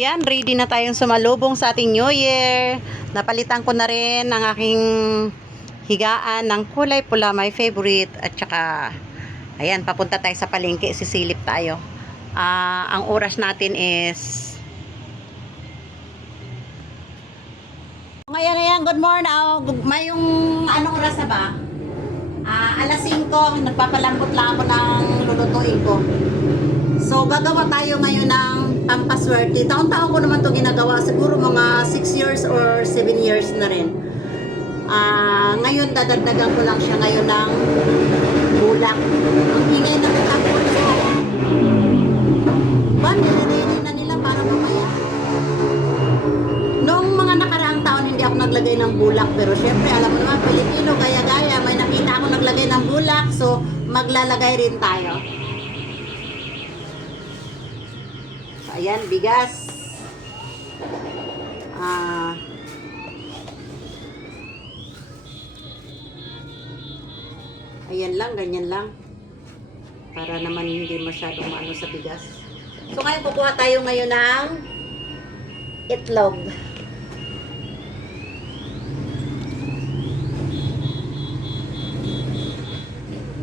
Yan, ready na tayong sumalubong sa ating New Year. Napalitan ko na rin ang aking higaan ng kulay pula, my favorite. At saka, ayan, papunta tayo sa palengke, sisilip tayo. Ang oras natin is... Ngayon, good morning. May yung anong oras na ba? Alas 5, nagpapalambot lang ako ng lulutuin ko. So, gagawa tayo ngayon ng pampaswerte. Taon-taon ko naman ito ginagawa. Siguro mga 6 years or 7 years na rin. Ngayon, dadagdagan ko lang siya ngayon ng bulak. Ang ingay na nagkakul. So, nire-ready na nila para mamaya. Noong mga nakaraang taon, hindi ako naglagay ng bulak. Pero syempre, alam mo naman, Pilipino, gaya-gaya. May nakita ako naglagay ng bulak. So, maglalagay rin tayo. Ayan, bigas. Ayan lang, ganyan lang. Para naman hindi masyadong maano sa bigas. So ngayon, kukuha tayo ngayon ng itlog.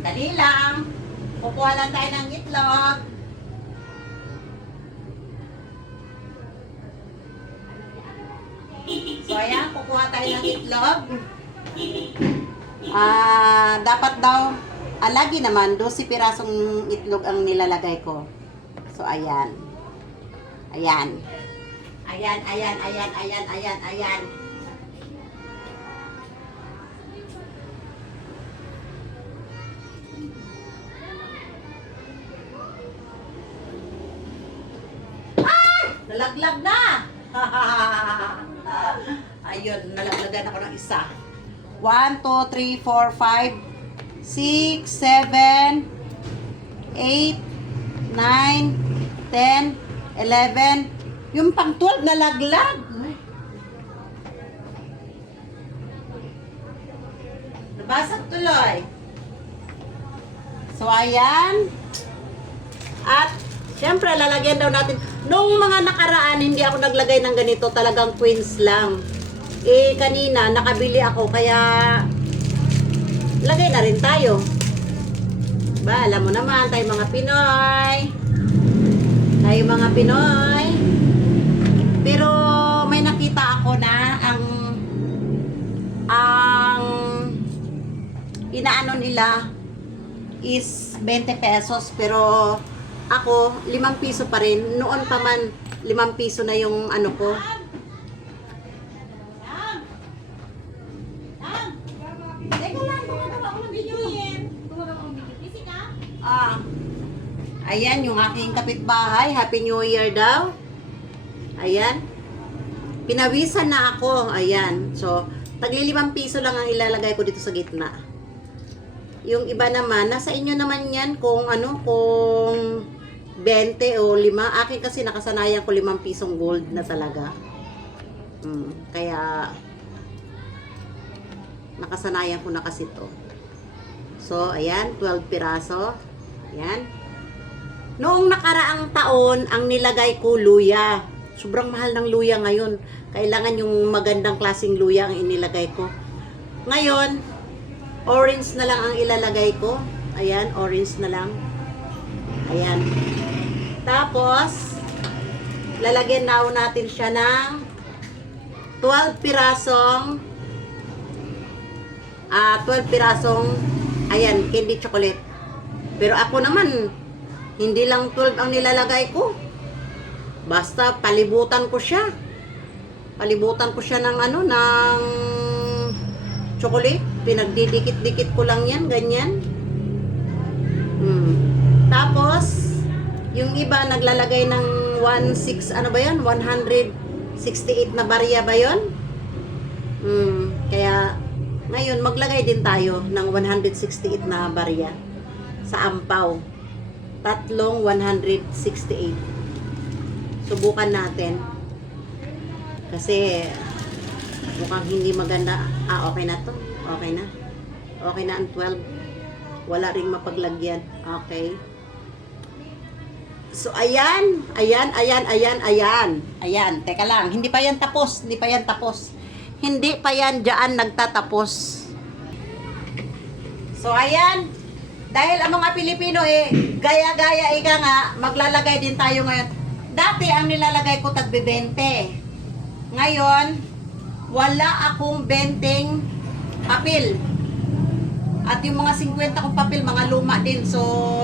Dali lang. Kukuha lang tayo ng itlog. So, ayan, kukuha tayo ng itlog. Dapat daw, lagi naman, 12 pirasong itlog ang nilalagay ko. So, ayan. Ayan. Ayan, ayan, ayan, ayan, ayan, ayan. Nalaglag na! Ayun, nalaglagan ako ng isa. 1, 2, 3, 4, 5, 6, 7, 8, 9, 10, 11. Yung pang 12 nalaglag. Nabasag tuloy. So, ayan. At, syempre, lalagyan daw natin. Noong mga nakaraan, hindi ako naglagay ng ganito. Talagang queens lang. Kanina, nakabili ako. Kaya, lagay na rin tayo. Ba, alam mo naman, tayo mga Pinoy. Tayo mga Pinoy. Pero, may nakita ako na ang inaano nila is 20 pesos. Pero, ako, 5 piso pa rin. Noon pa man, 5 piso na yung ano ko. Teka lang, gumagawa ko ng video. Ayan, yung aking kapitbahay. Happy New Year daw. Ayan. Pinawisan na ako. Ayan. So, tagli 5 piso lang ang ilalagay ko dito sa gitna. Yung iba naman, nasa inyo naman yan kung ano, kung 20 o 5. Akin kasi nakasanayan ko 5 pisong gold na talaga. Kaya nakasanayan ko na kasi to. So, ayan, 12 piraso. Ayan. Noong nakaraang taon, ang nilagay ko luya. Sobrang mahal ng luya ngayon. Kailangan yung magandang klaseng luya ang inilagay ko. Ngayon, orange na lang ang ilalagay ko. Ayan, orange na lang. Ayan. Tapos, lalagyan na natin siya ng 12 pirasong 12 pirasong ayan, candy chocolate. Pero ako naman, hindi lang 12 ang nilalagay ko. Basta palibutan ko siya. Palibutan ko siya ng ano, ng chocolate. Pinagdidikit-dikit ko lang yan, ganyan. Tapos, yung iba naglalagay ng 16, ano ba yun? 168 na barya ba yun? Kaya, ngayon, maglagay din tayo ng 168 na barya sa ampaw. Tatlong 168. Subukan natin. Kasi, mukhang hindi maganda. Okay na to. Okay na. Okay na ang 12. Wala ring mapaglagyan. Okay. So, ayan. Ayan, teka lang. Hindi pa yan tapos. Hindi pa yan dyan nagtatapos. So, ayan. Dahil ang mga Pilipino gaya-gaya ika nga, maglalagay din tayo ngayon. Dati, ang nilalagay ko tagbe 20. Ngayon, wala akong 20 papel. At yung mga 50 kong papel, mga luma din. So,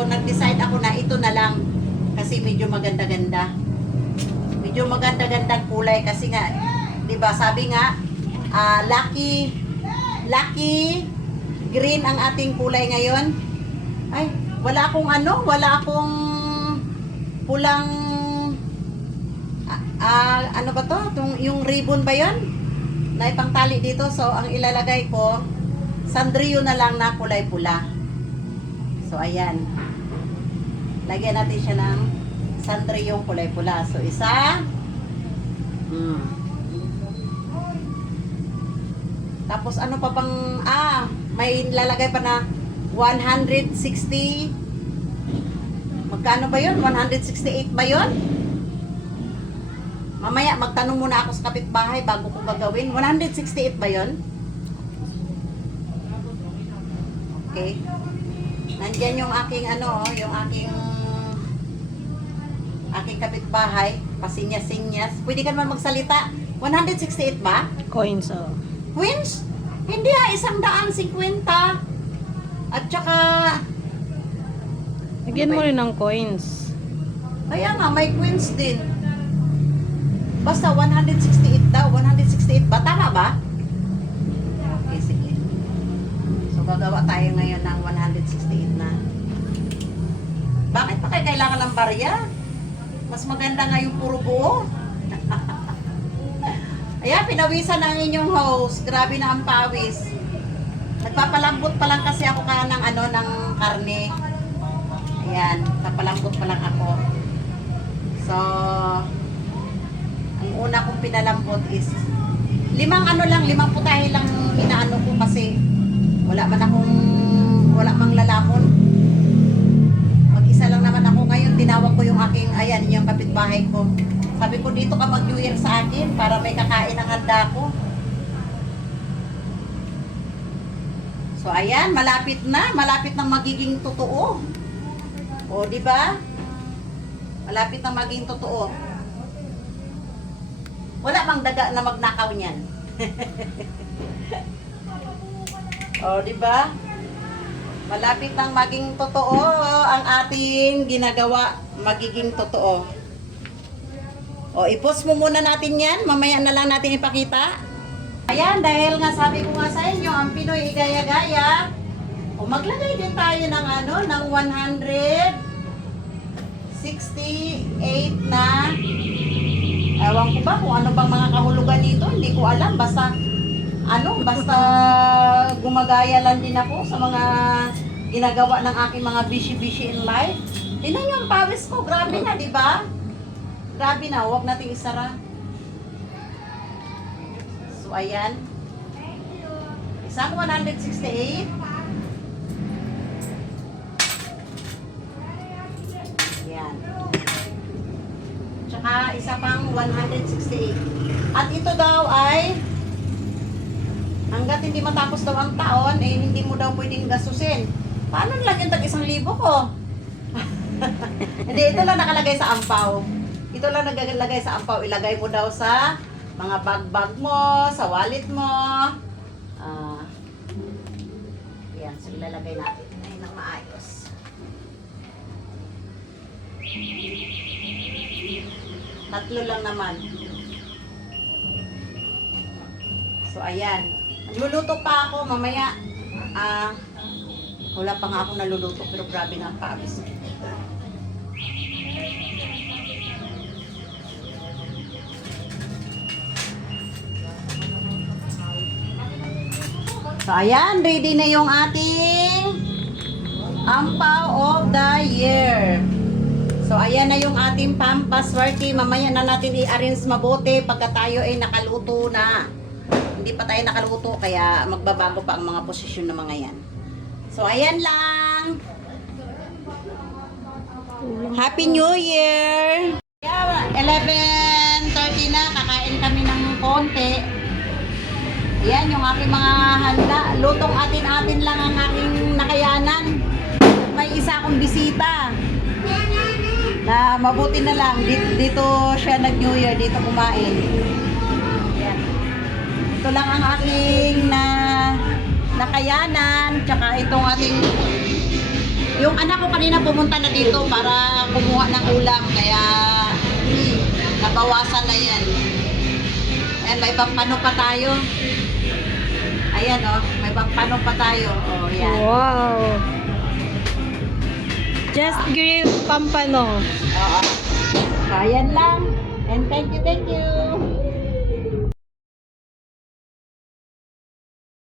nag-decide ako na ito na lang. Kasi medyo maganda-ganda. Medyo maganda-gandang kulay. Kasi nga, di ba sabi nga, lucky green ang ating kulay ngayon. Ay, wala akong pulang, ano ba to? Yung ribbon ba yon? Na ipangtali dito. So, ang ilalagay ko, sandrio na lang na kulay pula. So, ayan. Lagyan natin siya ng sandrio kulay pula. So, isa. Tapos, ano pa bang, may lalagay pa na 160. Magkano ba yun? 168 ba yun? Mamaya, magtanong muna ako sa kapitbahay bago ko gagawin. 168 ba yun? Okay. Nandyan yung aking aking kapitbahay. Pasinyas-sinyas. Pwede ka naman magsalita. 168 ba? Coins, oh. Coins? Hindi 150. At saka, Lagyan mo rin ng coins. kaya nga, may coins din. Basta 168 daw. 168 ba? Tama ba? Okay, sige. So, gagawa tayo ngayon ng 168 na. Bakit pa kayo kailangan ng barya? Mas maganda nga yung puro buo. Ayan, pinawisan ng inyong host. Grabe na ang pawis. Nagpapalambot pa lang kasi ako ng karne. Ayan, papalambot pa lang ako. So, ang una kong pinalambot is 5 putahe lang inaano ko kasi wala mang lalamon. Mag-isa lang naman ako ngayon. Tinawag ko yung yung kapitbahay ko. Sabi ko, dito ka mag-New Year sa akin para may kakain ang handa ko. So, ayan, malapit nang magiging totoo. O, di ba? Malapit nang maging totoo. Wala bang daga na magnakaw niyan? O, di ba? Malapit nang maging totoo ang ating ginagawa, magiging totoo. O, i-post mo muna natin yan. Mamaya na lang natin ipakita. Ayan, dahil nga sabi ko nga sa inyo, ang Pinoy igaya-gaya. O, maglagay din tayo ng ng 168 na. Ewan ko ba kung ano bang mga kahulugan nito. Hindi ko alam. Basta gumagaya lang din ako sa mga ginagawa ng aking mga busy in life. Tingnan nyo ang pawis ko. Grabe na, di ba? Grabe na. Huwag nating isara. So, ayan. Isang 168. Ayan. Tsaka isa pang 168. At ito daw ay hanggat hindi matapos daw ang taon, hindi mo daw pwedeng gastusin. Paano lang yung tag-1,000 ko? Hindi, ito lang nakalagay sa ampaw. Ito lang nagalagay sa ampaw. Ilagay mo daw sa mga bag mo, sa wallet mo. Yan, so ilalagay natin. Ay, nang maayos. Tatlo lang naman. So, ayan. Nagluluto pa ako mamaya. Wala pa nga ako naluluto pero grabe na ang pawis. So, ayan. Ready na yung ating ampaw of the year. So, ayan na yung ating pampaswerte. Mamaya na natin i-arrange mabuti pagka tayo ay nakaluto na. Hindi pa tayo nakaluto, kaya magbabago pa ang mga posisyon ng mga yan. So, ayan lang. Happy New Year! Yeah, 11:30 na, kakain kami ng konti. Yan, yung aking mga handa. Lutong atin-atin lang ang aking nakayanan. May isa akong bisita. Na mabuti na lang, dito siya nag-New Year, dito kumain. Yan. Ito lang ang aking nakayanan, tsaka itong ating yung anak ko kanina pumunta na dito para kumuha ng ulam, kaya nabawasan na yan. Ayan, may pampano pa tayo. Ayan may pampano pa tayo. Yan. Wow. Just grill pampano. Oo. So, ayan lang. And thank you, thank you.